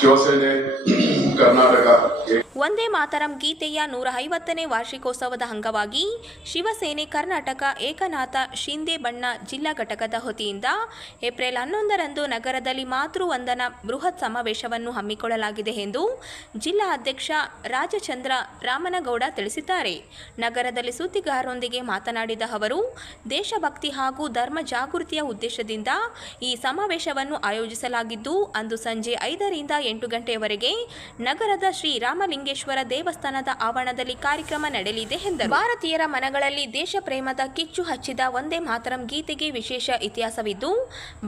ಶಿವಸೇನೆ ಕರ್ನಾಟಕ ವಂದೇ ಮಾತರಂ ಗೀತೆಯ 150ನೇ ವಾರ್ಷಿಕೋತ್ಸವದ ಅಂಗವಾಗಿ ಶಿವಸೇನೆ ಕರ್ನಾಟಕ ಏಕನಾಥ ಶಿಂದೆ ಬಣ್ಣ ಜಿಲ್ಲಾ ಘಟಕದ ವತಿಯಿಂದ ಏಪ್ರಿಲ್ 11ರಂದು ನಗರದಲ್ಲಿ ಮಾತೃವಂದನಾ ಬೃಹತ್ ಸಮಾವೇಶವನ್ನು ಹಮ್ಮಿಕೊಳ್ಳಲಾಗಿದೆ ಎಂದು ಜಿಲ್ಲಾ ಅಧ್ಯಕ್ಷ ರಾಜಚಂದ್ರ ರಾಮನಗೌಡ ತಿಳಿಸಿದ್ದಾರೆ. ನಗರದಲ್ಲಿ ಸುದ್ದಿಗಾರರೊಂದಿಗೆ ಮಾತನಾಡಿದ ಅವರು, ದೇಶಭಕ್ತಿ ಹಾಗೂ ಧರ್ಮ ಜಾಗೃತಿಯ ಉದ್ದೇಶದಿಂದ ಈ ಸಮಾವೇಶವನ್ನು ಆಯೋಜಿಸಲಾಗಿದ್ದು, ಅಂದು ಸಂಜೆ 5ರಿಂದ 8 ಗಂಟೆಯವರೆಗೆ ನಗರದ ಶ್ರೀ ರಾಮಲಿಂಗೇಶ್ವರ ದೇವಸ್ಥಾನದ ಆವರಣದಲ್ಲಿ ಕಾರ್ಯಕ್ರಮ ನಡೆಯಲಿದೆ ಎಂದರು. ಭಾರತೀಯರ ಮನಗಳಲ್ಲಿ ದೇಶ ಪ್ರೇಮದ ಕಿಚ್ಚು ಹಚ್ಚಿದ ವಂದೇ ಮಾತರಂ ಗೀತೆಗೆ ವಿಶೇಷ ಇತಿಹಾಸವಿದ್ದು,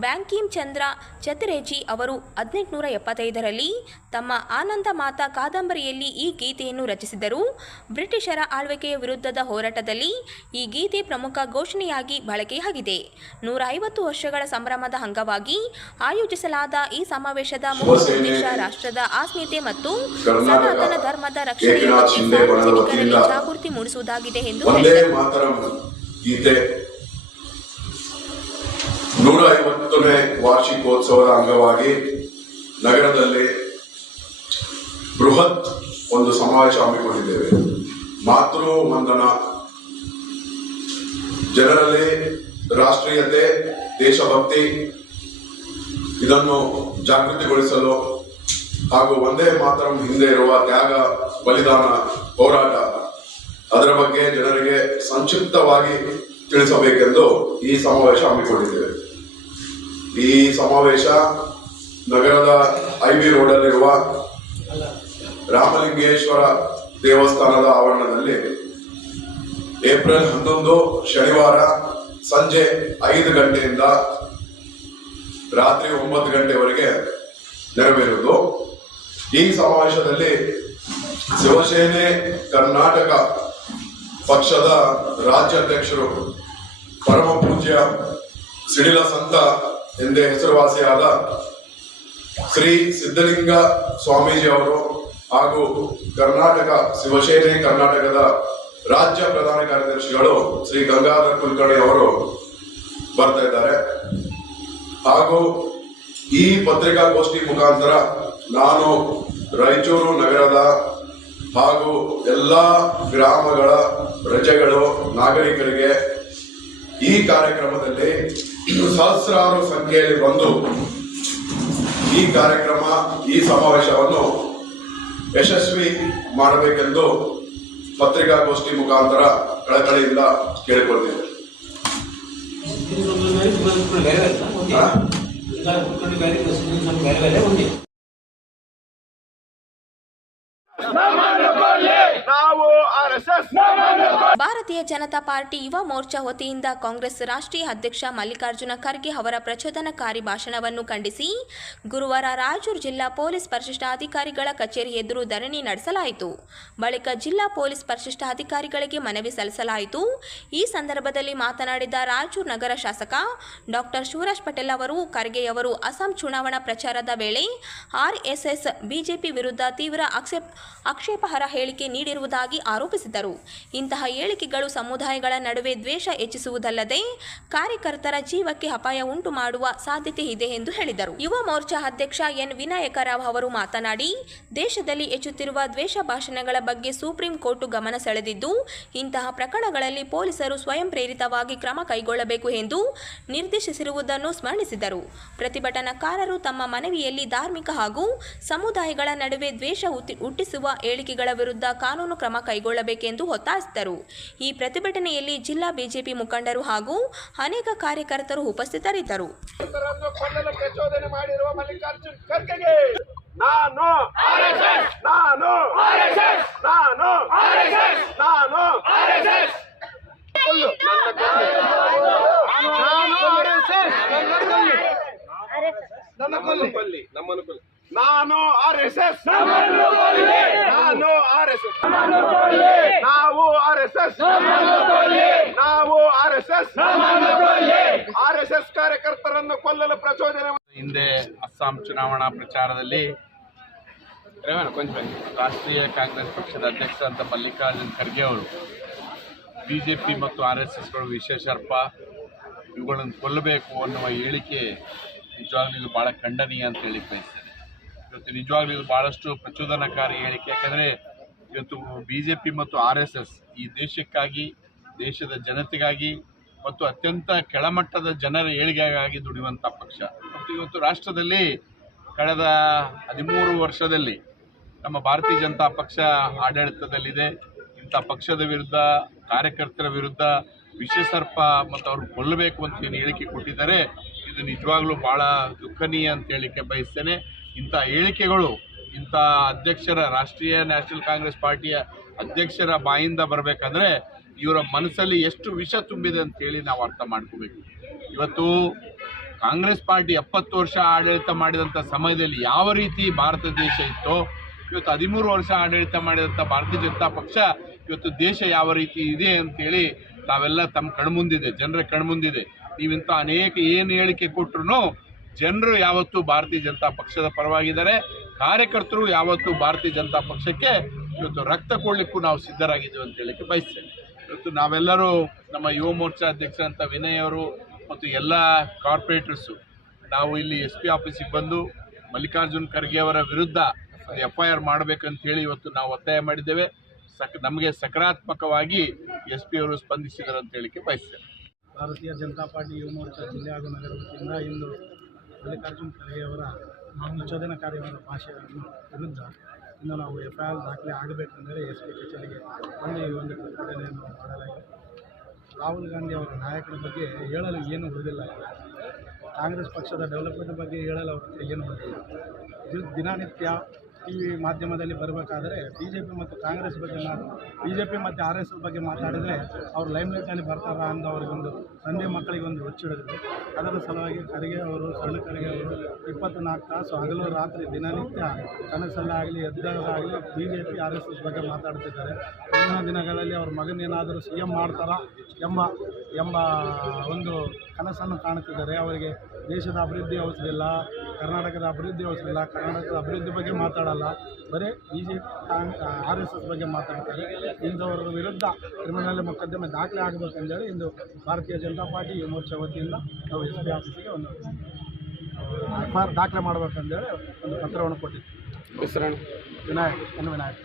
ಬ್ಯಾಂಕಿಂ ಚಂದ್ರ ಚತುರೇಜಿ ಅವರು 1875ರಲ್ಲಿ ತಮ್ಮ ಆನಂದ ಮಾತಾ ಕಾದಂಬರಿಯಲ್ಲಿ ಈ ಗೀತೆಯನ್ನು ರಚಿಸಿದರು. ಬ್ರಿಟಿಷರ ಆಳ್ವಿಕೆಯ ವಿರುದ್ಧದ ಹೋರಾಟದಲ್ಲಿ ಈ ಗೀತೆ ಪ್ರಮುಖ ಘೋಷಣೆಯಾಗಿ ಬಳಕೆಯಾಗಿದೆ. 150 ವರ್ಷಗಳ ಸಂಭ್ರಮದ ಅಂಗವಾಗಿ ಆಯೋಜಿಸಲಾದ ಈ ಸಮಾವೇಶದ ಮುಖ್ಯ ಉದ್ದೇಶ ರಾಷ್ಟ್ರದ ಅಸ್ಮಿತೆ ಮತ್ತು ಸನಾತನ ಧರ್ಮದ ರಕ್ಷಣೆಯ ಬಗ್ಗೆ ಸಾರ್ವಜನಿಕರಲ್ಲಿ ಜಾಗೃತಿ ಮೂಡಿಸುವುದಾಗಿದೆ ಎಂದು ಹೇಳಿದರು. ಗೀತೆ 150ನೇ ವಾರ್ಷಿಕೋತ್ಸವದ ಅಂಗವಾಗಿ ನಗರದಲ್ಲಿ ಬೃಹತ್ ಒಂದು ಸಮಾವೇಶ ಹಮ್ಮಿಕೊಂಡಿದ್ದೇವೆ. ಮಾತೃ ವಂದನಾ ಜನರಲ್ಲಿ ರಾಷ್ಟ್ರೀಯತೆ, ದೇಶಭಕ್ತಿ ಇದನ್ನು ಜಾಗೃತಿಗೊಳಿಸಲು ಹಾಗೂ ವಂದೇ ಮಾತರಂ ಹಿಂದೆ ಇರುವ ತ್ಯಾಗ, ಬಲಿದಾನ, ಹೋರಾಟ ಅದರ ಬಗ್ಗೆ ಜನರಿಗೆ ಸಂಕ್ಷಿಪ್ತವಾಗಿ ತಿಳಿಸಬೇಕೆಂದು ಈ ಸಮಾವೇಶ ಹಮ್ಮಿಕೊಂಡಿದ್ದೇವೆ. ಈ ಸಮಾವೇಶ ನಗರದ IB ರೋಡಲ್ಲಿರುವ ರಾಮಲಿಂಗೇಶ್ವರ ದೇವಸ್ಥಾನದ ಆವರಣದಲ್ಲಿ ಏಪ್ರಿಲ್ 11 ಶನಿವಾರ ಸಂಜೆ 5 ಗಂಟೆಯಿಂದ ರಾತ್ರಿ 9 ಗಂಟೆವರೆಗೆ ನೆರವೇರುವುದು. ಈ ಸಮಾವೇಶದಲ್ಲಿ ಶಿವಸೇನೆ ಕರ್ನಾಟಕ ಪಕ್ಷದ ರಾಜ್ಯಾಧ್ಯಕ್ಷರು ಪರಮ ಪೂಜ್ಯ ಸಿಡಿಲ ಸಂತ ಎಂದೇ ಹೆಸರುವಾಸಿಯಾದ ಶ್ರೀ ಸಿದ್ಧಲಿಂಗ ಸ್ವಾಮೀಜಿ ಅವರು ಹಾಗೂ ಕರ್ನಾಟಕ ಶಿವಸೇನೆ ಕರ್ನಾಟಕದ ರಾಜ್ಯ ಪ್ರಧಾನ ಕಾರ್ಯದರ್ಶಿಗಳು ಶ್ರೀ ಗಂಗಾಧರ್ ಕುಲಕರ್ಣಿ ಅವರು ಬರ್ತಾ ಇದ್ದಾರೆ. ಹಾಗೂ ಈ ಪತ್ರಿಕಾಗೋಷ್ಠಿ ಮುಖಾಂತರ ನಾನು ರಾಯಚೂರು ನಗರದ ಹಾಗೂ ಎಲ್ಲ ಗ್ರಾಮಗಳ ಪ್ರಜೆಗಳು, ನಾಗರಿಕರಿಗೆ ಈ ಕಾರ್ಯಕ್ರಮದಲ್ಲಿ ಸಹಸ್ರಾರು ಸಂಖ್ಯೆಯಲ್ಲಿ ಬಂದು ಈ ಕಾರ್ಯಕ್ರಮ, ಈ ಸಮಾವೇಶವನ್ನು ಯಶಸ್ವಿ ಮಾಡಬೇಕೆಂದು ಪತ್ರಿಕಾಗೋಷ್ಠಿ ಮುಖಾಂತರ ಕಳಕಳಿಯಿಂದ ಕೇಳಿಕೊಳ್ತೇವೆ. ಭಾರತೀಯ ಜನತಾ ಪಾರ್ಟಿ ಯುವ ಮೋರ್ಚಾ ವತಿಯಿಂದ ಕಾಂಗ್ರೆಸ್ ರಾಷ್ಟ್ರೀಯ ಅಧ್ಯಕ್ಷ ಮಲ್ಲಿಕಾರ್ಜುನ ಖರ್ಗೆ ಅವರ ಪ್ರಚೋದನಕಾರಿ ಭಾಷಣವನ್ನು ಖಂಡಿಸಿ ಗುರುವಾರ ರಾಯಚೂರು ಜಿಲ್ಲಾ ಪೊಲೀಸ್ ಪರಿಶಿಷ್ಟಾಧಿಕಾರಿಗಳ ಕಚೇರಿ ಎದುರು ಧರಣಿ ನಡೆಸಲಾಯಿತು. ಬಳಿಕ ಜಿಲ್ಲಾ ಪೊಲೀಸ್ ಪರಿಶಿಷ್ಟಾಧಿಕಾರಿಗಳಿಗೆ ಮನವಿ ಸಲ್ಲಿಸಲಾಯಿತು. ಈ ಸಂದರ್ಭದಲ್ಲಿ ಮಾತನಾಡಿದ ರಾಯಚೂರು ನಗರ ಶಾಸಕ ಡಾಕ್ಟರ್ ಶಿವರಾಜ್ ಪಟೇಲ್ ಅವರು, ಖರ್ಗೆಯವರು ಅಸ್ಸಾಂ ಚುನಾವಣಾ ಪ್ರಚಾರದ ವೇಳೆ RSS ಬಿಜೆಪಿ ವಿರುದ್ಧ ತೀವ್ರ ಆಕ್ಷೇಪಾರ್ಹ ಹೇಳಿಕೆ ನೀಡಿರುವುದಾಗಿ ಆರೋಪಿಸಿದರು. ಇಂತಹ ಹೇಳಿಕೆಗಳು ಸಮುದಾಯಗಳ ನಡುವೆ ದ್ವೇಷ ಹೆಚ್ಚಿಸುವುದಲ್ಲದೆ ಕಾರ್ಯಕರ್ತರ ಜೀವಕ್ಕೆ ಅಪಾಯ ಉಂಟು ಮಾಡುವ ಸಾಧ್ಯತೆ ಇದೆ ಎಂದು ಹೇಳಿದರು. ಯುವ ಮೋರ್ಚಾ ಅಧ್ಯಕ್ಷ N ವಿನಾಯಕರಾವ್ ಅವರು ಮಾತನಾಡಿ, ದೇಶದಲ್ಲಿ ಹೆಚ್ಚುತ್ತಿರುವ ದ್ವೇಷ ಭಾಷಣಗಳ ಬಗ್ಗೆ ಸುಪ್ರೀಂ ಕೋರ್ಟ್ ಗಮನ ಸೆಳೆದಿದ್ದು, ಇಂತಹ ಪ್ರಕರಣಗಳಲ್ಲಿ ಪೊಲೀಸರು ಸ್ವಯಂ ಪ್ರೇರಿತವಾಗಿ ಕ್ರಮ ಕೈಗೊಳ್ಳಬೇಕು ಎಂದು ನಿರ್ದೇಶಿಸಿರುವುದನ್ನು ಸ್ಮರಿಸಿದರು. ಪ್ರತಿಭಟನಾಕಾರರು ತಮ್ಮ ಮನವಿಯಲ್ಲಿ ಧಾರ್ಮಿಕ ಹಾಗೂ ಸಮುದಾಯಗಳ ನಡುವೆ ದ್ವೇಷ ಹುಟ್ಟಿಸುವ ಹೇಳಿಕೆಗಳ ವಿರುದ್ಧ ಕಾನೂನು ಕ್ರಮ ಕೈಗೊಳ್ಳಬೇಕೆಂದು ಒತ್ತಾಯಿಸಿದರು. ಈ ಪ್ರತಿಭಟನೆಯಲ್ಲಿ ಜಿಲ್ಲಾ ಬಿಜೆಪಿ ಮುಖಂಡರು ಹಾಗೂ ಅನೇಕ ಕಾರ್ಯಕರ್ತರು ಉಪಸ್ಥಿತರಿದ್ದರು. ಪ್ರಚೋದನೆ ಮಾಡಿರುವ ಮಲ್ಲಿಕಾರ್ಜುನ್ ಖರ್ಗೆಗೆ ನಾನು RSS, ನಾವು RSS ಕಾರ್ಯಕರ್ತರನ್ನು ಕೊಲ್ಲಲು ಪ್ರಚೋದನೆ. ಹಿಂದೆ ಅಸ್ಸಾಂ ಚುನಾವಣಾ ಪ್ರಚಾರದಲ್ಲಿ ರಾಷ್ಟ್ರೀಯ ಕಾಂಗ್ರೆಸ್ ಪಕ್ಷದ ಅಧ್ಯಕ್ಷ ಅಂತ ಮಲ್ಲಿಕಾರ್ಜುನ್ ಖರ್ಗೆ ಅವರು ಬಿಜೆಪಿ ಮತ್ತು RSSಗಳು ವಿಶೇಷರ್ಪ ಇವುಗಳನ್ನು ಕೊಲ್ಲಬೇಕು ಅನ್ನುವ ಹೇಳಿಕೆ ನಿಜವಾಗ್ಲೂ ಇದು ಭಾಳ ಖಂಡನೀಯ ಅಂತ ಹೇಳಿ ಬಯಸ್ತೇನೆ. ಇವತ್ತು ನಿಜವಾಗ್ಲೂ ಇದು ಭಾಳಷ್ಟು ಪ್ರಚೋದನಕಾರಿ ಹೇಳಿಕೆ. ಯಾಕಂದರೆ ಇವತ್ತು BJP ಮತ್ತು RSS ಈ ದೇಶಕ್ಕಾಗಿ, ದೇಶದ ಜನತೆಗಾಗಿ ಮತ್ತು ಅತ್ಯಂತ ಕೆಳಮಟ್ಟದ ಜನರ ಏಳಿಗೆಗಾಗಿ ದುಡಿಯುವಂಥ ಪಕ್ಷ. ಮತ್ತು ಇವತ್ತು ರಾಷ್ಟ್ರದಲ್ಲಿ ಕಳೆದ 13 ವರ್ಷದಲ್ಲಿ ನಮ್ಮ ಭಾರತೀಯ ಜನತಾ ಪಕ್ಷ ಆಡಳಿತದಲ್ಲಿದೆ. ಇಂಥ ಪಕ್ಷದ ವಿರುದ್ಧ, ಕಾರ್ಯಕರ್ತರ ವಿರುದ್ಧ ವಿಷಸರ್ಪ ಮತ್ತು ಅವ್ರು ಕೊಲ್ಲಬೇಕು ಅಂತ ಏನು ಹೇಳಿಕೆ ಕೊಟ್ಟಿದ್ದಾರೆ, ಇದು ನಿಜವಾಗ್ಲೂ ಭಾಳ ದುಃಖನೀಯ ಅಂತ ಹೇಳಿಕೆ ಬಯಸ್ತೇನೆ. ಇಂಥ ಹೇಳಿಕೆಗಳು ಇಂಥ ಅಧ್ಯಕ್ಷರ, ರಾಷ್ಟ್ರೀಯ ನ್ಯಾಷನಲ್ ಕಾಂಗ್ರೆಸ್ ಪಾರ್ಟಿಯ ಅಧ್ಯಕ್ಷರ ಬಾಯಿಂದ ಬರಬೇಕಂದ್ರೆ ಇವರ ಮನಸ್ಸಲ್ಲಿ ಎಷ್ಟು ವಿಷ ತುಂಬಿದೆ ಅಂತೇಳಿ ನಾವು ಅರ್ಥ ಮಾಡ್ಕೋಬೇಕು. ಇವತ್ತು ಕಾಂಗ್ರೆಸ್ ಪಾರ್ಟಿ 70 ವರ್ಷ ಆಡಳಿತ ಮಾಡಿದಂಥ ಸಮಯದಲ್ಲಿ ಯಾವ ರೀತಿ ಭಾರತ ದೇಶ ಇತ್ತೋ, ಇವತ್ತು 13 ವರ್ಷ ಆಡಳಿತ ಮಾಡಿದಂಥ ಭಾರತೀಯ ಜನತಾ ಪಕ್ಷ ಇವತ್ತು ದೇಶ ಯಾವ ರೀತಿ ಇದೆ ಅಂತೇಳಿ ತಾವೆಲ್ಲ ತಮ್ಮ ಕಣ್ಮುಂದಿದೆ, ಜನರ ಕಣ್ಮುಂದಿದೆ. ನೀವಿಂಥ ಅನೇಕ ಏನು ಹೇಳಿಕೆ ಕೊಟ್ಟರು ಜನರು ಯಾವತ್ತೂ ಭಾರತೀಯ ಜನತಾ ಪಕ್ಷದ ಪರವಾಗಿದ್ದಾರೆ. ಕಾರ್ಯಕರ್ತರು ಯಾವತ್ತೂ ಭಾರತೀಯ ಜನತಾ ಪಕ್ಷಕ್ಕೆ ಇವತ್ತು ರಕ್ತ ಕೊಡಲಿಕ್ಕೂ ನಾವು ಸಿದ್ಧರಾಗಿದ್ದೀವಿ ಅಂತ ಹೇಳಿಕ್ಕೆ ಬಯಸ್ತೇನೆ. ಇವತ್ತು ನಾವೆಲ್ಲರೂ ನಮ್ಮ ಯುವ ಮೋರ್ಚಾ ಅಧ್ಯಕ್ಷರಂಥ ವಿನಯ್ ಅವರು ಮತ್ತು ಎಲ್ಲ ಕಾರ್ಪೊರೇಟರ್ಸು ನಾವು ಇಲ್ಲಿ SP ಆಫೀಸಿಗೆ ಬಂದು ಮಲ್ಲಿಕಾರ್ಜುನ್ ಖರ್ಗೆ ಅವರ ವಿರುದ್ಧ FIR ಮಾಡಬೇಕಂತೇಳಿ ಇವತ್ತು ನಾವು ಒತ್ತಾಯ ಮಾಡಿದ್ದೇವೆ. ನಮಗೆ ಸಕಾರಾತ್ಮಕವಾಗಿ SP ಅವರು ಸ್ಪಂದಿಸಿದ್ದಾರೆ ಅಂತ ಹೇಳಿಕೆ ಬಯಸ್ತೇನೆ. ಭಾರತೀಯ ಜನತಾ ಪಾರ್ಟಿ ಯುವ ಮೋರ್ಚಾ ಜಿಲ್ಲೆ ಹಾಗೂ ನಗರ ವತಿಯಿಂದ ಇಂದು ಮಲ್ಲಿಕಾರ್ಜುನ್ ಖರ್ಗೆ ಅವರ ಪ್ರಚೋದನಕಾರಿಯಾದ ಭಾಷೆಯನ್ನು ವಿರುದ್ಧ ಇಂದು ನಾವು FIR ದಾಖಲೆ ಆಗಬೇಕೆಂದರೆ SP ಕಚೇರಿಗೆ ಬಂದು ಈ ಒಂದು ಪ್ರತಿಭಟನೆಯನ್ನು ಮಾಡಲಾಗಿದೆ. ರಾಹುಲ್ ಗಾಂಧಿ ಅವರ ನಾಯಕರ ಬಗ್ಗೆ ಹೇಳಲು ಏನು ಉಳಿದಿಲ್ಲ. ಕಾಂಗ್ರೆಸ್ ಪಕ್ಷದ ಡೆವಲಪ್ಮೆಂಟ್ ಬಗ್ಗೆ ಹೇಳಲು ಅವರ ಹತ್ರ ಏನು ಉಳಿದಿಲ್ಲ. ದಿನನಿತ್ಯ TV ಮಾಧ್ಯಮದಲ್ಲಿ ಬರಬೇಕಾದರೆ BJP ಮತ್ತು ಕಾಂಗ್ರೆಸ್ ಬಗ್ಗೆ BJP ಮತ್ತು RSS ಬಗ್ಗೆ ಮಾತಾಡಿದರೆ ಅವ್ರು ಲೈಮ್ಲೈಟಲ್ಲಿ ಬರ್ತಾರ ಅಂತ ಅವರಿಗೊಂದು ತಂದೆ ಮಕ್ಕಳಿಗೆ ಒಂದು ಹೊಚ್ಚಿಡಿದ್ರು. ಅದರ ಸಲುವಾಗಿ ಖರ್ಗೆ ಅವರು, ಸಣ್ಣ ಖರ್ಗೆ ಅವರು 24 ತಾಸು ಹಗಲು ರಾತ್ರಿ ದಿನನಿತ್ಯ ಕನಸಲ್ಲಾಗಲಿ ಎದ್ದಾಗಲಿ BJP RSS ಬಗ್ಗೆ ಮಾತಾಡ್ತಿದ್ದಾರೆ. ಮುಂದಿನ ದಿನಗಳಲ್ಲಿ ಅವ್ರ ಮಗನೇನಾದರೂ CM ಮಾಡ್ತಾರಾ ಎಂಬ ಒಂದು ಕನಸನ್ನು ಕಾಣುತ್ತಿದ್ದಾರೆ. ಅವರಿಗೆ ದೇಶದ ಅಭಿವೃದ್ಧಿ ಅವಸರಿಲ್ಲ, ಕರ್ನಾಟಕದ ಅಭಿವೃದ್ಧಿ ಅವಸರಿಲ್ಲ, ಕರ್ನಾಟಕದ ಅಭಿವೃದ್ಧಿ ಬಗ್ಗೆ ಮಾತಾಡಲ್ಲ, ಬರೀ BJP RSS ಬಗ್ಗೆ ಮಾತಾಡ್ತಾರೆ. ಇಂಥವರ ವಿರುದ್ಧ ಕ್ರಿಮಿನಲ್ ಮೊಕದ್ದಮೆ ದಾಖಲೆ ಆಗಬೇಕೆಂದೇಳಿ ಇಂದು ಭಾರತೀಯ ಜನತಾ ಪಾರ್ಟಿ ಯುವ ಮೋರ್ಚಾ ವತಿಯಿಂದ ನಾವು SP ಆಫೀಸಿಗೆ ಒಂದು FIR ದಾಖಲೆ ಮಾಡಬೇಕಂದೇಳಿ ಒಂದು ಪತ್ರವನ್ನು ಕೊಟ್ಟಿದ್ವಿ. ವಿನಾಯಕ್.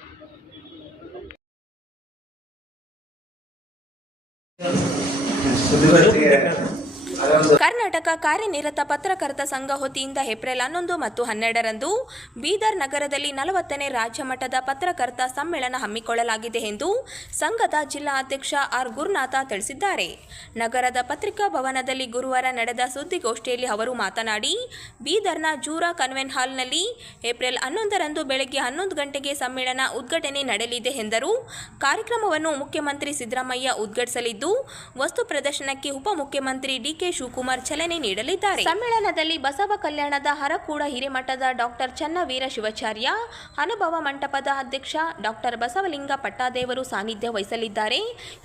ಕರ್ನಾಟಕ ಕಾರ್ಯನಿರತ ಪತ್ರಕರ್ತ ಸಂಘ ವತಿಯಿಂದ ಏಪ್ರಿಲ್ 11 ಮತ್ತು 12ರಂದು ಬೀದರ್ ನಗರದಲ್ಲಿ 40ನೇ ರಾಜ್ಯ ಮಟ್ಟದ ಪತ್ರಕರ್ತ ಸಮ್ಮೇಳನ ಹಮ್ಮಿಕೊಳ್ಳಲಾಗಿದೆ ಎಂದು ಸಂಘದ ಜಿಲ್ಲಾ ಅಧ್ಯಕ್ಷ ಆರ್ ಗುರುನಾಥ ತಿಳಿಸಿದ್ದಾರೆ. ನಗರದ ಪತ್ರಿಕಾ ಭವನದಲ್ಲಿ ಗುರುವಾರ ನಡೆದ ಸುದ್ದಿಗೋಷ್ಠಿಯಲ್ಲಿ ಅವರು ಮಾತನಾಡಿ, ಬೀದರ್ನ ಜೂರಾ ಕನ್ವೆನ್ ಹಾಲ್ನಲ್ಲಿ ಏಪ್ರಿಲ್ 11ರಂದು ಬೆಳಗ್ಗೆ 11 ಗಂಟೆಗೆ ಸಮ್ಮೇಳನ ಉದ್ಘಾಟನೆ ನಡೆಯಲಿದೆ ಎಂದರು. ಕಾರ್ಯಕ್ರಮವನ್ನು ಮುಖ್ಯಮಂತ್ರಿ ಸಿದ್ದರಾಮಯ್ಯ ಉದ್ಘಾಟಿಸಲಿದ್ದು, ವಸ್ತು ಪ್ರದರ್ಶನಕ್ಕೆ ಉಪಮುಖ್ಯಮಂತ್ರಿ DK ಶಿವಕುಮಾರ್ ಚಾಲನೆ ನೀಡಲಿದ್ದಾರೆ. ಸಮ್ಮೇಳನದಲ್ಲಿ ಬಸವ ಕಲ್ಯಾಣದ ಹರಕೂಡ ಹಿರೇಮಠದ ಡಾಕ್ಟರ್ ಚನ್ನವೀರ ಶಿವಾಚಾರ್ಯ, ಅನುಭವ ಮಂಟಪದ ಅಧ್ಯಕ್ಷ ಡಾಕ್ಟರ್ ಬಸವಲಿಂಗ ಪಟ್ಟಾದೇವರು ಸಾನ್ನಿಧ್ಯ ವಹಿಸಲಿದ್ದಾರೆ.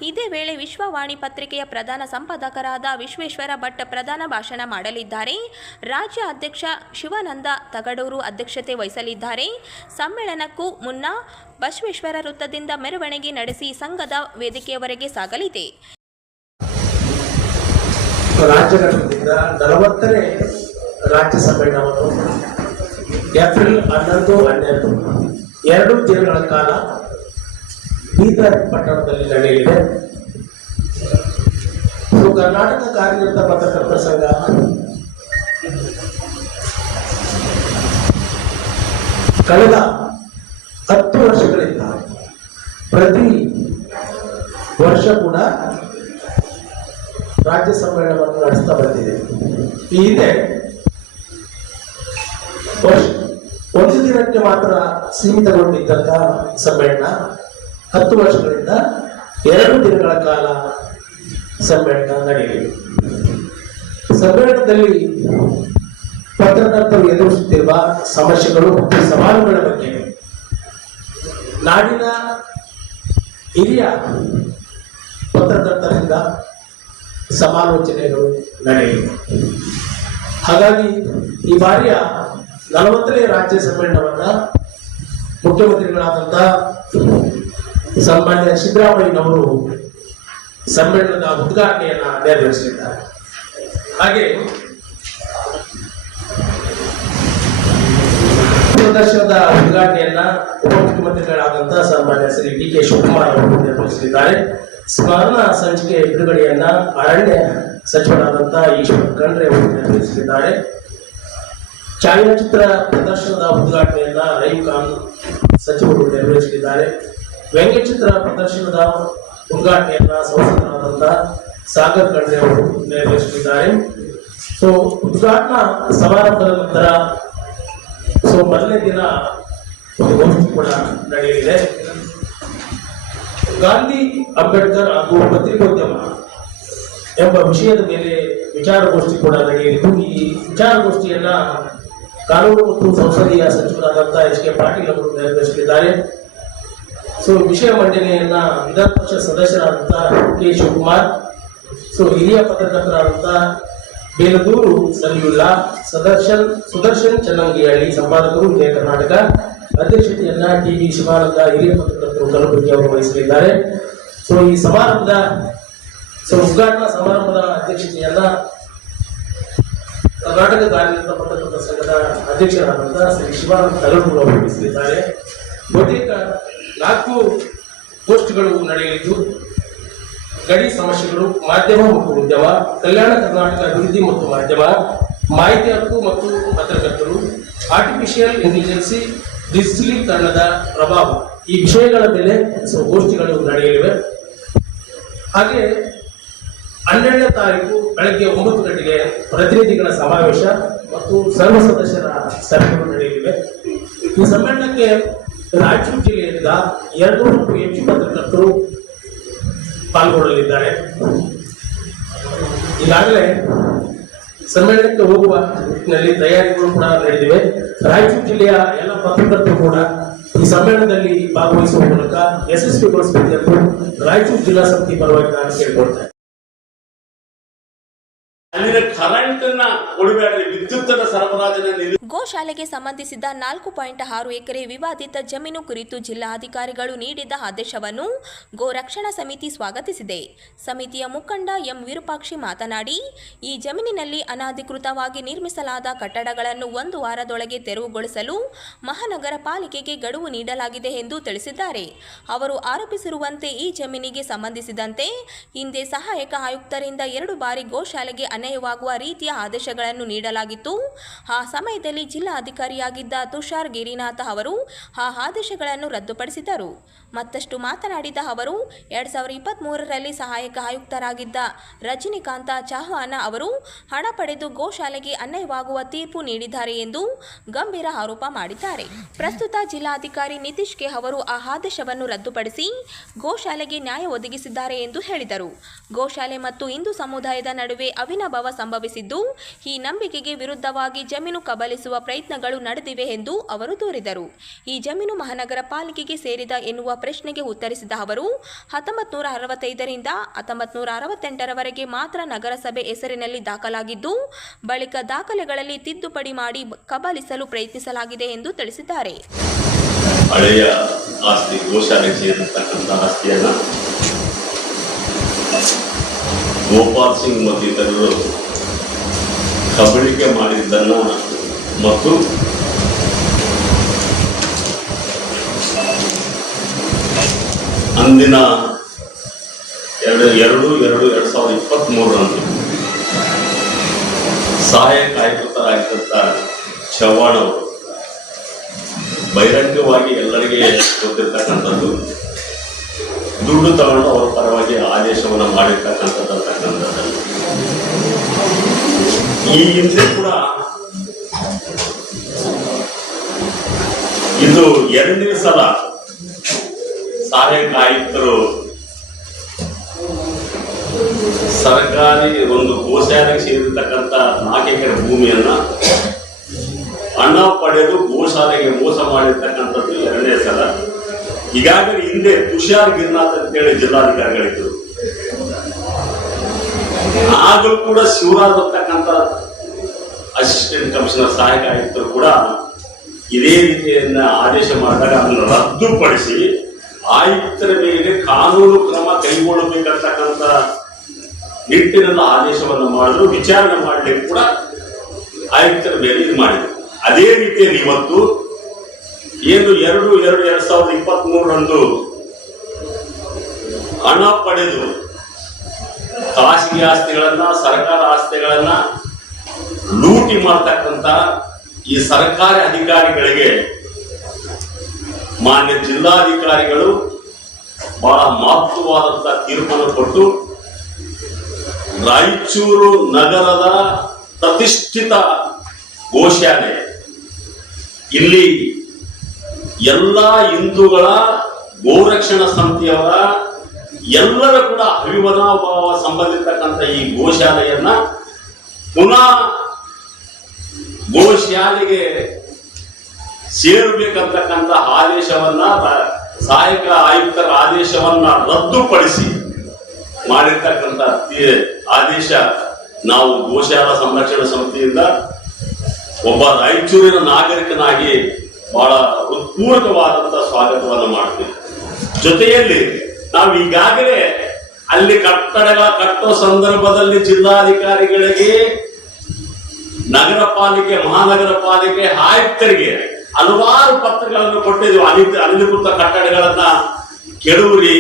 ಇದೇ ವೇಳೆ ವಿಶ್ವವಾಣಿ ಪತ್ರಿಕೆಯ ಪ್ರಧಾನ ಸಂಪಾದಕರಾದ ವಿಶ್ವೇಶ್ವರ ಭಟ್ ಪ್ರಧಾನ ಭಾಷಣ ಮಾಡಲಿದ್ದಾರೆ. ರಾಜ್ಯ ಅಧ್ಯಕ್ಷ ಶಿವಾನಂದ ತಗಡೂರು ಅಧ್ಯಕ್ಷತೆ ವಹಿಸಲಿದ್ದಾರೆ. ಸಮ್ಮೇಳನಕ್ಕೂ ಮುನ್ನ ಬಸವೇಶ್ವರ ವೃತ್ತದಿಂದ ಮೆರವಣಿಗೆ ನಡೆಸಿ ಸಂಘದ ವೇದಿಕೆಯವರೆಗೆ ಸಾಗಲಿದೆ. ರಾಜ್ಯ ಘಟಕದಿಂದ 40ನೇ ರಾಜ್ಯ ಸಮ್ಮೇಳನವನ್ನು ಏಪ್ರಿಲ್ 11, 12 2 ದಿನಗಳ ಕಾಲ ಬೀದರ್ ಪಟ್ಟಣದಲ್ಲಿ ನಡೆಯಲಿದೆ. ಕರ್ನಾಟಕ ಕಾರ್ಯನಿರತ ಪತ್ರಕರ್ತರ ಸಂಘ ಕಳೆದ 10 ವರ್ಷಗಳಿಂದ ಪ್ರತಿ ವರ್ಷ ಕೂಡ ರಾಜ್ಯ ಸಮ್ಮೇಳನವನ್ನು ನಡೆಸ್ತಾ ಬಂದಿದೆ. ಈ ಹಿಂದೆ ಒಂದು ದಿನಕ್ಕೆ ಮಾತ್ರ ಸೀಮಿತಗೊಂಡಿದ್ದಂಥ ಸಮ್ಮೇಳನ 10 ವರ್ಷಗಳಿಂದ 2 ದಿನಗಳ ಕಾಲ ಸಮ್ಮೇಳನ ನಡೆಯಲಿದೆ. ಸಮ್ಮೇಳನದಲ್ಲಿ ಪತ್ರಕರ್ತರು ಎದುರಿಸುತ್ತಿರುವ ಸಮಸ್ಯೆಗಳು ಮತ್ತು ಸವಾಲುಗಳ ಬಗ್ಗೆ ನಾಡಿನ ಹಿರಿಯ ಪತ್ರಕರ್ತರಿಂದ ಸಮಾಲೋಚನೆಗಳು ನಡೆಯಲಿವೆ. ಹಾಗಾಗಿ ಈ ಬಾರಿಯ 40ನೇ ರಾಜ್ಯ ಸಮ್ಮೇಳನವನ್ನ ಮುಖ್ಯಮಂತ್ರಿಗಳಾದಂತಹ ಸನ್ಮಾನ್ಯ ಸಿದ್ದರಾಮಯ್ಯನವರು ಸಮ್ಮೇಳನದ ಉದ್ಘಾಟನೆಯನ್ನ ನೆರವೇರಿಸಲಿದ್ದಾರೆ. ಹಾಗೆ ಪ್ರದರ್ಶನದ ಉದ್ಘಾಟನೆಯನ್ನ ಉಪಮುಖ್ಯಮಂತ್ರಿಗಳಾದಂತಹ ಸನ್ಮಾನ್ಯ ಶ್ರೀ ಡಿ.ಕೆ. ಶಿವಕುಮಾರ್ ಅವರು ನಿರ್ವಹಿಸಲಿದ್ದಾರೆ. ಸ್ಮರಣ ಸಂಚಿಕೆ ಬಿಡುಗಡೆಯನ್ನ ಅರಣ್ಯ ಸಚಿವರಾದಂತಹ ಈಶ್ವರ್ ಖಂಡ್ರೆ ಅವರು ನಿರ್ವಹಿಸಲಿದ್ದಾರೆ. ಛಾಯಾಚಿತ್ರ ಪ್ರದರ್ಶನದ ಉದ್ಘಾಟನೆಯನ್ನ ರಹೀಂ ಖಾನ್ ಸಚಿವರು ನೆರವೇರಿಸಲಿದ್ದಾರೆ. ವ್ಯಂಗ್ಯಚಿತ್ರ ಪ್ರದರ್ಶನದ ಉದ್ಘಾಟನೆಯನ್ನ ಸಂಸದರಾದಂತಹ ಸಾಗರ್ ಖಂಡ್ರೆ ಅವರು ನೆರವೇರಿಸಲಿದ್ದಾರೆ. ಸೊ ಉದ್ಘಾಟನಾ ಸಮಾರಂಭದ ನಂತರ ಮೊದಲನೇ ದಿನ ಒಂದು ಗೋಷ್ಠಿ ಕೂಡ ನಡೆಯಲಿದೆ. ಗಾಂಧಿ, ಅಂಬೇಡ್ಕರ್ ಹಾಗೂ ಪತ್ರಿಕೋದ್ಯಮ ಎಂಬ ವಿಷಯದ ಮೇಲೆ ವಿಚಾರಗೋಷ್ಠಿ ಕೂಡ ನಡೆಯಲಿದ್ದು, ಈ ವಿಚಾರಗೋಷ್ಠಿಯನ್ನ ಕಾನೂನು ಮತ್ತು ಸಂಸದೀಯ ಸಚಿವರಾದಂತಹ ಎಚ್.ಕೆ. ಪಾಟೀಲ್ ಅವರು ನೆರವೇರಿಸಲಿದ್ದಾರೆ. ವಿಷಯ ಮಂಡನೆಯನ್ನ ವಿಧಾನ ಪರಿಷತ್ ಸದಸ್ಯರಾದಂತಹ ಕೆ. ಶಿವಕುಮಾರ್, ಹಿರಿಯ ಪತ್ರಕರ್ತರಾದಂತಹ ಬೇಲದೂರು ಸಲಿಯುಲ್ಲಾ, ಸುದರ್ಶನ್ ಚನ್ನಂಗಿಹಳ್ಳಿ, ಸಂಪಾದಕರು ವಿಜಯ ಕರ್ನಾಟಕ, ಅಧ್ಯಕ್ಷತೆಯನ್ನ ಟಿ.ವಿ. ಶಿವಾನಂದ, ಹಿರಿಯ ಪತ್ರಕರ್ತರು ಕಲಬುರಗಿ ಅವರು ವಹಿಸಲಿದ್ದಾರೆ. ಈ ಸಮಾರಂಭದ ಉದ್ಘಾಟನಾ ಸಮಾರಂಭದ ಅಧ್ಯಕ್ಷತೆಯನ್ನ ಕರ್ನಾಟಕ ಕಾರ್ಯನಿರತ ಪತ್ರಕರ್ತರ ಸಂಘದ ಅಧ್ಯಕ್ಷರಾದಂತಹ ಶ್ರೀ ಶಿವಾನಂದ ಕಲಬುರ್ಗಿ ಅವರು ವಹಿಸಲಿದ್ದಾರೆ. ಬಹುತೇಕ 4 ಗೋಷ್ಠಿಗಳು ನಡೆಯಲಿದ್ದು, ಗಡಿ ಸಮಸ್ಯೆಗಳು, ಮಾಧ್ಯಮ ಮತ್ತು ಉದ್ಯಮ, ಕಲ್ಯಾಣ ಕರ್ನಾಟಕ ಅಭಿವೃದ್ಧಿ ಮತ್ತು ಮಾಧ್ಯಮ, ಮಾಹಿತಿ ಹಕ್ಕು ಮತ್ತು ಪತ್ರಕರ್ತರು, ಆರ್ಟಿಫಿಷಿಯಲ್ ಇಂಟೆಲಿಜೆನ್ಸಿ, ಡಿಜಿಟಲೀಕರಣದ ಪ್ರಭಾವ, ಈ ವಿಷಯಗಳ ಮೇಲೆ ಗೋಷ್ಠಿಗಳು ನಡೆಯಲಿವೆ. ಹಾಗೆ 12ನೇ ತಾರೀಕು ಬೆಳಗ್ಗೆ 9 ಗಂಟೆಗೆ ಪ್ರತಿನಿಧಿಗಳ ಸಮಾವೇಶ ಮತ್ತು ಸರ್ವ ಸದಸ್ಯರ ಸಭೆಗಳು ನಡೆಯಲಿವೆ. ಈ ಸಮ್ಮೇಳನಕ್ಕೆ ರಾಯಚೂರು ಜಿಲ್ಲೆಯಿಂದ 200ಕ್ಕೂ ಹೆಚ್ಚು ಪತ್ರಕರ್ತರು ಪಾಲ್ಗೊಳ್ಳಲಿದ್ದಾರೆ. ಈಗಾಗಲೇ ಸಮ್ಮೇಳನಕ್ಕೆ ಹೋಗುವ ನಿಟ್ಟಿನಲ್ಲಿ ತಯಾರಿಗಳು ಕೂಡ ನಡೆದಿವೆ. ರಾಯಚೂರು ಜಿಲ್ಲೆಯ ಎಲ್ಲ ಪತ್ರಕರ್ತರು ಕೂಡ ಈ ಸಮ್ಮೇಳನದಲ್ಲಿ ಭಾಗವಹಿಸುವ ಮೂಲಕ ಯಶಸ್ವಿಗೊಳಿಸಬೇಕೆಂದು ರಾಯಚೂರು ಜಿಲ್ಲಾ ಸಮಿತಿ ಪರವಾಗಿ ನಾನು ಕೇಳಿಕೊಳ್ತೇನೆ. ಅಲ್ಲಿನ ಕರೆಂಟ್ ಅನ್ನ ಕೊಡಬೇಡ್ರಿ, ವಿದ್ಯುತ್ ಸರಬರಾಜನ್ನ. ಗೋಶಾಲೆಗೆ ಸಂಬಂಧಿಸಿದ 4.6 ಎಕರೆ ವಿವಾದಿತ ಜಮೀನು ಕುರಿತು ಜಿಲ್ಲಾಧಿಕಾರಿಗಳು ನೀಡಿದ ಆದೇಶವನ್ನು ಗೋ ರಕ್ಷಣಾ ಸಮಿತಿ ಸ್ವಾಗತಿಸಿದೆ. ಸಮಿತಿಯ ಮುಖಂಡ ಎಂ ವಿರೂಪಾಕ್ಷಿ ಮಾತನಾಡಿ, ಈ ಜಮೀನಿನಲ್ಲಿ ಅನಧಿಕೃತವಾಗಿ ನಿರ್ಮಿಸಲಾದ ಕಟ್ಟಡಗಳನ್ನು 1 ವಾರದೊಳಗೆ ತೆರವುಗೊಳಿಸಲು ಮಹಾನಗರ ಪಾಲಿಕೆಗೆ ಗಡುವು ನೀಡಲಾಗಿದೆ ಎಂದು ತಿಳಿಸಿದ್ದಾರೆ. ಅವರು ಆರೋಪಿಸಿರುವಂತೆ ಈ ಜಮೀನಿಗೆ ಸಂಬಂಧಿಸಿದಂತೆ ಹಿಂದೆ ಸಹಾಯಕ ಆಯುಕ್ತರಿಂದ 2 ಬಾರಿ ಗೋಶಾಲೆಗೆ ಅನ್ಯಾಯವಾಗುವ ರೀತಿಯ ಆದೇಶಗಳನ್ನು ನೀಡಲಾಗಿತ್ತು. ಆ ಸಮಯದಲ್ಲಿ ಜಿಲ್ಲಾಧಿಕಾರಿಯಾಗಿದ್ದ ತುಷಾರ್ ಗಿರಿನಾಥ್ ಅವರು ಆ ಆದೇಶಗಳನ್ನು ರದ್ದುಪಡಿಸಿದರು. ಮತ್ತಷ್ಟು ಮಾತನಾಡಿದ ಅವರು 2023ರಲ್ಲಿ ಸಹಾಯಕ ಆಯುಕ್ತರಾಗಿದ್ದ ರಜನಿಕಾಂತ ಚೌಹಾಣ ಅವರು ಹಣ ಪಡೆದು ಗೋಶಾಲೆಗೆ ಅನ್ಯಾಯವಾಗುವ ತೀರ್ಪು ನೀಡಿದ್ದಾರೆ ಎಂದು ಗಂಭೀರ ಆರೋಪ ಮಾಡಿದ್ದಾರೆ. ಪ್ರಸ್ತುತ ಜಿಲ್ಲಾಧಿಕಾರಿ ನಿತೀಶ್ ಕೆ ಅವರು ಆ ಆದೇಶವನ್ನು ರದ್ದುಪಡಿಸಿ ಗೋಶಾಲೆಗೆ ನ್ಯಾಯ ಒದಗಿಸಿದ್ದಾರೆ ಎಂದು ಹೇಳಿದರು. ಗೋಶಾಲೆ ಮತ್ತು ಹಿಂದೂ ಸಮುದಾಯದ ನಡುವೆ ಅವಿನಾಭಾವ ಸಂಭವಿಸಿದ್ದು, ಈ ನಂಬಿಕೆಗೆ ವಿರುದ್ಧವಾಗಿ ಜಮೀನು ಕಬಳಿಸುವ ಪ್ರಯತ್ನಗಳು ನಡೆದಿವೆ ಎಂದು ಅವರು ದೂರಿದರು. ಈ ಜಮೀನು ಮಹಾನಗರ ಪಾಲಿಕೆಗೆ ಸೇರಿದ ಎನ್ನುವ ಪ್ರಶ್ನೆಗೆ ಉತ್ತರಿಸಿದ ಅವರು 1965ರಿಂದ 1968ರವರೆಗೆ ಮಾತ್ರ ನಗರಸಭೆ ಹೆಸರಿನಲ್ಲಿ ದಾಖಲಾಗಿದ್ದು, ಬಳಿಕ ದಾಖಲೆಗಳಲ್ಲಿ ತಿದ್ದುಪಡಿ ಮಾಡಿ ಕಬಳಿಸಲು ಪ್ರಯತ್ನಿಸಲಾಗಿದೆ ಎಂದು ತಿಳಿಸಿದ್ದಾರೆ. ಹಳೆಯ ಆಸ್ತಿ ಗೋಶಾಲೆಗೆ ಸೇರಿರತಕ್ಕಂಥ ಆಸ್ತಿಯನ್ನ ಗೋಪಾಲ್ ಸಿಂಗ್ ಮತ್ತಿತರರು ಕಬಳಿಕೆ ಮಾಡಿದ್ದನ್ನ ಮತ್ತು ಅಂದಿನ 2/2/2023ರಂದು ಸಹಾಯಕ ಆಯುಕ್ತರಾಗಿದ್ದಂಥ ಚವ್ಹಾಣ್ ಅವರು ಬಹಿರಂಗವಾಗಿ ಎಲ್ಲರಿಗೆ ಗೊತ್ತಿರ್ತಕ್ಕಂಥದ್ದು ದುಡ್ಡು ತಗೊಂಡು ಅವರ ಪರವಾಗಿ ಆದೇಶವನ್ನು ಮಾಡಿರ್ತಕ್ಕಂಥದ್ದು. ಈ ಹಿಂದೆ ಕೂಡ ಇದು 2ನೇ ಸಲ ಸಹಾಯಕ ಆಯುಕ್ತರು ಸರ್ಕಾರಿ ಒಂದು ಗೋಶಾಲೆಗೆ ಸೇರಿರ್ತಕ್ಕಂಥ 4 ಎಕರೆ ಭೂಮಿಯನ್ನ ಹಣ ಪಡೆದು ಗೋಶಾಲೆಗೆ ಮೋಸ ಮಾಡಿರ್ತಕ್ಕಂಥದ್ದು 2ನೇ ಸಲ. ಈಗಾಗಲೇ ಹಿಂದೆ ತುಷಾರ್ ಗಿರಿನಾಥ್ ಅಂತೇಳಿ ಜಿಲ್ಲಾಧಿಕಾರಿಗಳಿದ್ರು. ಆಗಲೂ ಕೂಡ ಶಿವರಾಜ್ ಅಂತಕ್ಕಂಥ ಅಸಿಸ್ಟೆಂಟ್ ಕಮಿಷನರ್ ಸಹಾಯಕ ಆಯುಕ್ತರು ಕೂಡ ಇದೇ ರೀತಿಯನ್ನ ಆದೇಶ ಮಾಡಿದಾಗ ಅದನ್ನು ರದ್ದುಪಡಿಸಿ ಆಯುಕ್ತರ ಮೇಲೆ ಕಾನೂನು ಕ್ರಮ ಕೈಗೊಳ್ಳಬೇಕಂತಕ್ಕಂಥ ನಿಟ್ಟಿನಲ್ಲಿ ಆದೇಶವನ್ನು ಮಾಡಲು ವಿಚಾರಣೆ ಮಾಡಲಿಕ್ಕೆ ಕೂಡ ಆಯುಕ್ತರ ಮೇಲೆ ಇದು ಮಾಡಿದ್ರು. ಅದೇ ರೀತಿಯಲ್ಲಿ ಇವತ್ತು ಏನು 2/2/2023 ಹಣ ಪಡೆದು ಖಾಸಗಿ ಆಸ್ತಿಗಳನ್ನ, ಸರ್ಕಾರ ಆಸ್ತಿಗಳನ್ನ ಲೂಟಿ ಮಾಡ್ತಕ್ಕಂಥ ಈ ಸರ್ಕಾರಿ ಅಧಿಕಾರಿಗಳಿಗೆ ಮಾನ್ಯ ಜಿಲ್ಲಾಧಿಕಾರಿಗಳು ಬಹಳ ಮಹತ್ವವಾದಂತಹ ತೀರ್ಪನ್ನು ಕೊಟ್ಟು ರಾಯಚೂರು ನಗರದ ಪ್ರತಿಷ್ಠಿತ ಗೋಶಾಲೆ ಇಲ್ಲಿ ಎಲ್ಲ ಹಿಂದೂಗಳ ಗೋರಕ್ಷಣಾ ಸಮಿತಿಯವರ ಎಲ್ಲರ ಕೂಡ ಅಭಿಮನಾಭಾವ ಸಂಬಂಧಿತಕ್ಕಂಥ ಈ ಗೋಶಾಲೆಯನ್ನ ಪುನಃ ಗೋಶಾಲೆಗೆ ಸೇರಬೇಕಂತಕ್ಕಂಥ ಆದೇಶವನ್ನ ಸಹಾಯಕ ಆಯುಕ್ತರ ಆದೇಶವನ್ನ ರದ್ದುಪಡಿಸಿ ಮಾಡಿರ್ತಕ್ಕಂಥ ಆದೇಶ ನಾವು ಗೋಶಾಲಾ ಸಂರಕ್ಷಣಾ ಸಮಿತಿಯಿಂದ ಒಬ್ಬ ರಾಯಚೂರಿನ ನಾಗರಿಕನಾಗಿ ಬಹಳ ಹೃತ್ಪೂರ್ವಕವಾದಂತಹ ಸ್ವಾಗತವನ್ನು ಮಾಡ್ತೀವಿ. ಜೊತೆಯಲ್ಲಿ ನಾವು ಈಗಾಗಲೇ ಅಲ್ಲಿ ಕಟ್ಟಡಗಳ ಕಟ್ಟೋ ಸಂದರ್ಭದಲ್ಲಿ ಜಿಲ್ಲಾಧಿಕಾರಿಗಳಿಗೆ, ನಗರ ಪಾಲಿಕೆ, ಮಹಾನಗರ ಪಾಲಿಕೆ ಆಯುಕ್ತರಿಗೆ ಹಲವಾರು ಪತ್ರಗಳನ್ನು ಕೊಟ್ಟಿದ್ವಿ. ಅನಧಿಕೃತ ಕಟ್ಟಡಗಳನ್ನ ಕೆಡವುರಿ,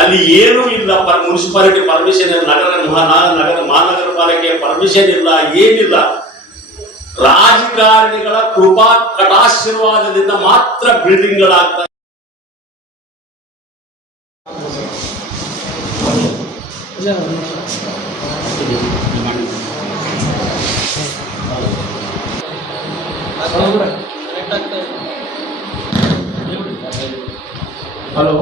ಅಲ್ಲಿ ಏನೂ ಇಲ್ಲ, ಮುನ್ಸಿಪಾಲಿಟಿ ಪರ್ಮಿಷನ್ ಇಲ್ಲ, ಮಹಾನಗರ ಪಾಲಿಕೆ ಪರ್ಮಿಷನ್ ಇಲ್ಲ, ಏನಿಲ್ಲ. ರಾಜಕಾರಣಿಗಳ ಕೃಪಾ ಕಟಾಶೀರ್ವಾದದಿಂದ ಮಾತ್ರ ಬಿಲ್ಡಿಂಗ್ಗಳಾಗ್ತವೆ. ಹಲೋ,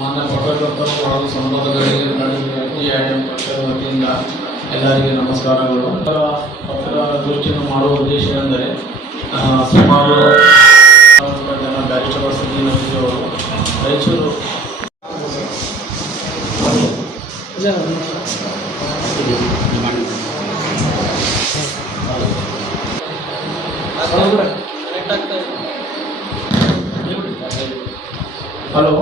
ಮಾನ್ಯ ಪತ್ರಕರ್ತರು ಹಾಗೂ ಸಂವಾದಗಳಿಗೆ ಪಕ್ಷದ ವತಿಯಿಂದ ಎಲ್ಲರಿಗೆ ನಮಸ್ಕಾರಗಳು. ಪತ್ರಿಕಾಗೋಷ್ಠಿಯನ್ನು ಮಾಡುವ ಉದ್ದೇಶ ಎಂದರೆ ಸುಮಾರು ಜನ ಬ್ಯಾರಿಸ್ಟರ್ ಅವರು ರಾಯಚೂರು ಹಲೋ,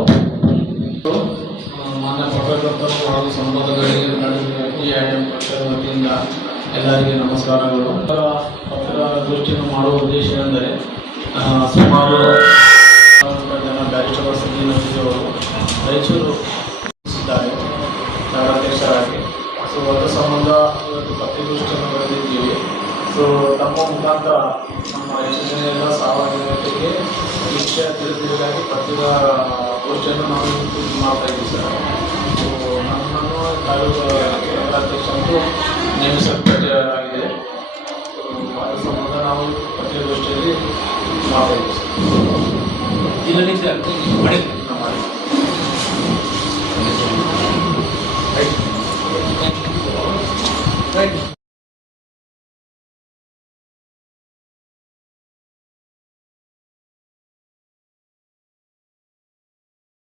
ಮಾನ್ಯ ಪತ್ರಕರ್ತರು ಹಾಗೂ ಸಂವಾದಗಳಿಗೆ ಪಕ್ಷದ ವತಿಯಿಂದ ಎಲ್ಲರಿಗೆ ನಮಸ್ಕಾರಗಳು. ಪತ್ರಿಕಾಗೋಷ್ಠಿಯನ್ನು ಮಾಡುವ ಉದ್ದೇಶ ಎಂದರೆ ಸುಮಾರು ಜನ ಬ್ಯಾರಿಸ್ಟರ್ ಅವರು ರಾಯಚೂರು ಇದ್ದಾರೆ ನಗರಾಧ್ಯಕ್ಷರಾಗಿ. ಸೊ ಅದರ ಸಂಬಂಧ ಇವತ್ತು ಪತ್ರಿಕಾಗೋಷ್ಠಿಯನ್ನು ಬರೆದಿದ್ದೀವಿ. ಸೊ ತಮ್ಮ ಮುಖಾಂತರ ನಮ್ಮ ರಾಯಚೂರಿನ ಎಲ್ಲ ಸಾರ್ವಜನಿಕರಿಗೆ ವಿಷಯ ತಿಳಿಸಬೇಕಾಗಿ ಪತ್ರಿಕಾಗೋಷ್ಠಿಯನ್ನು ನಾವು ಮಾಡ್ತಾ ಇದ್ದೀವಿ ಸರ್. ಸೊ ನಮ್ಮನ್ನು ತಾಲೂಕು ನಗರಾಧ್ಯಕ್ಷರು ನೇಮಿಸಲ್ಪಟ್ಟಾಗಿದೆ. ಅದರ ಸಂಬಂಧ ನಾವು ಪತ್ರಿಕಾಗೋಷ್ಠಿಯಲ್ಲಿ ಮಾಡ್ತಾ ಇದ್ದೀವಿ ಸರ್.